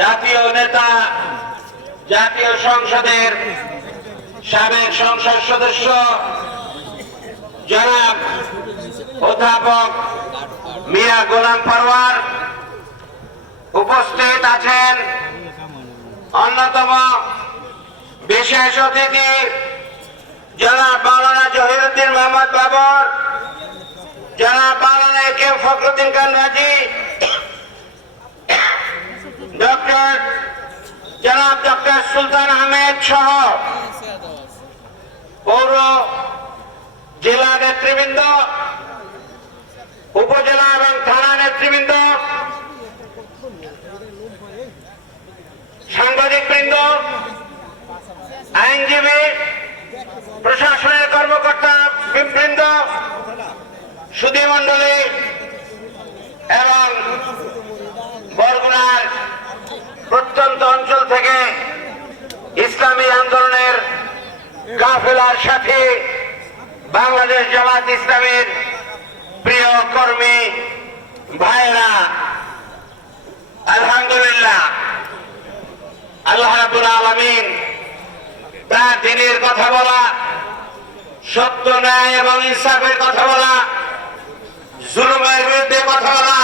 জাতীয় নেতা, জাতীয় সংসদের সাবেক সংসদ সদস্য জনাব অধ্যাপক মিয়া গোলাম পরওয়ার, উপস্থিত আছেন অন্যতম বিশেষ অতিথি জনাব মাওলানা জহিরুদ্দিন মোহাম্মদ বাবর, জনাব মাওলানা কে ফখরুদ্দিন খান রাজি, ডক্টর সুলতান আহমেদ সহ পৌর জেলা নেতৃবৃন্দ, উপজেলা এবং থানা নেতৃবৃন্দ, সাংবাদিকবৃন্দ, আইনজীবী, প্রশাসনের কর্মকর্তা বৃন্দ, সুধীমণ্ডলী এবং বরগুনার প্রত্যন্ত অঞ্চল থেকে ইসলামী আন্দোলনের কাফেলার সাথে বাংলাদেশ জামাত ইসলামের প্রিয় কর্মী ভাইরা, আলহামদুলিল্লাহ আল্লাহ রাব্বুল আলামিন তার দ্বীনের কথা বলা, সত্য ন্যায় এবং ইনসাফের কথা বলা, জুলুমের বিরুদ্ধে কথা বলা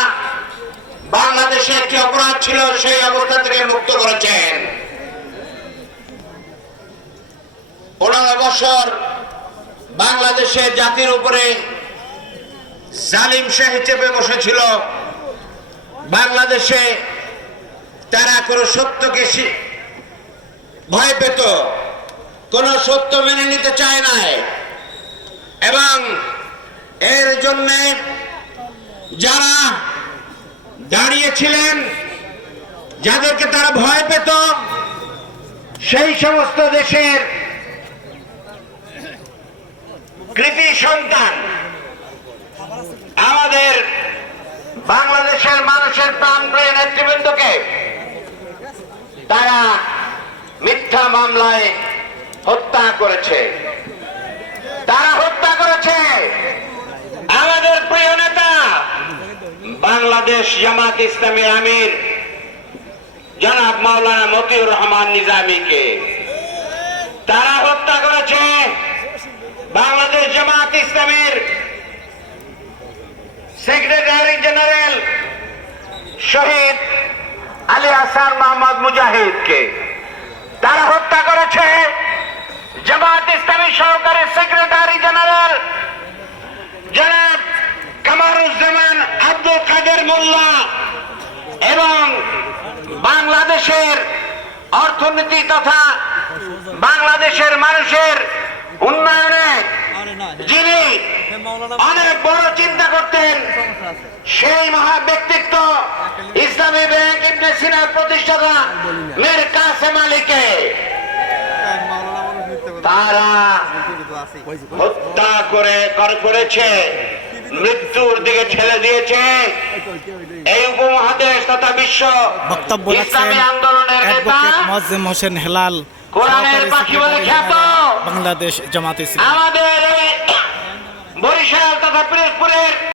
বাংলাদেশে একটি অপরাধ ছিল, সেই অবস্থা থেকে মুক্ত করেছেন। 15 বছর বাংলাদেশের জাতির উপরে জালিম শাহী চেপে বসেছিল। বাংলাদেশে তারা কোনো সত্যকে ভয় পেত, কোন সত্য মেনে নিতে চায় নাই, এবং এর জন্য যারা দাঁড়িয়েছিলেন, যাদেরকে তারা ভয় পেত, সেই সমস্ত দেশের কৃতি সন্তান আমাদের বাংলাদেশের মানুষের প্রাণপ্রিয় নেতৃবৃন্দকে তারা মিথ্যা মামলায় হত্যা করেছে। তারা হত্যা করেছে আমাদের প্রিয় নেতা বাংলাদেশ জামাত ইসলামী আমির জনাব মাওলানা মতিউর রহমান নিজামীকে। তারা হত্যা করেছে বাংলাদেশ জামাত ইসলামীর সেক্রেটারি জেনারেল শহীদ আলী হাসান মোহাম্মদ মুজাহিদকে। তারা হত্যা করেছে জামাত ইসলামী সহকারী সেক্রেটারি জেনারেল জনাব কামারুজ্জামান আব্দুল কাদের মোল্লা এবং বাংলাদেশের অর্থনীতি তথা বাংলাদেশের মানুষের উন্নয়নে যিনি অনেক বড় চিন্তা করতেন, সেই মহা ব্যক্তিত্ব ইসলামী ব্যাংক ইবনে সিনার প্রতিষ্ঠাতা মীর কাসেম আলীকে তারা হত্যা করেছে, মৃত্যুর দিকে ঠেলে দিয়েছে। এই উপমহাদেশ তথা বিশ্ব ইসলামী আন্দোলনের নেতা মুআজ্জেম হোসেন হেলাল, কোরআনের পাখি বলে খ্যাত বাংলাদেশ জামাত ইসলামী, আমাদের বরিশাল তথা পিরোজপুরের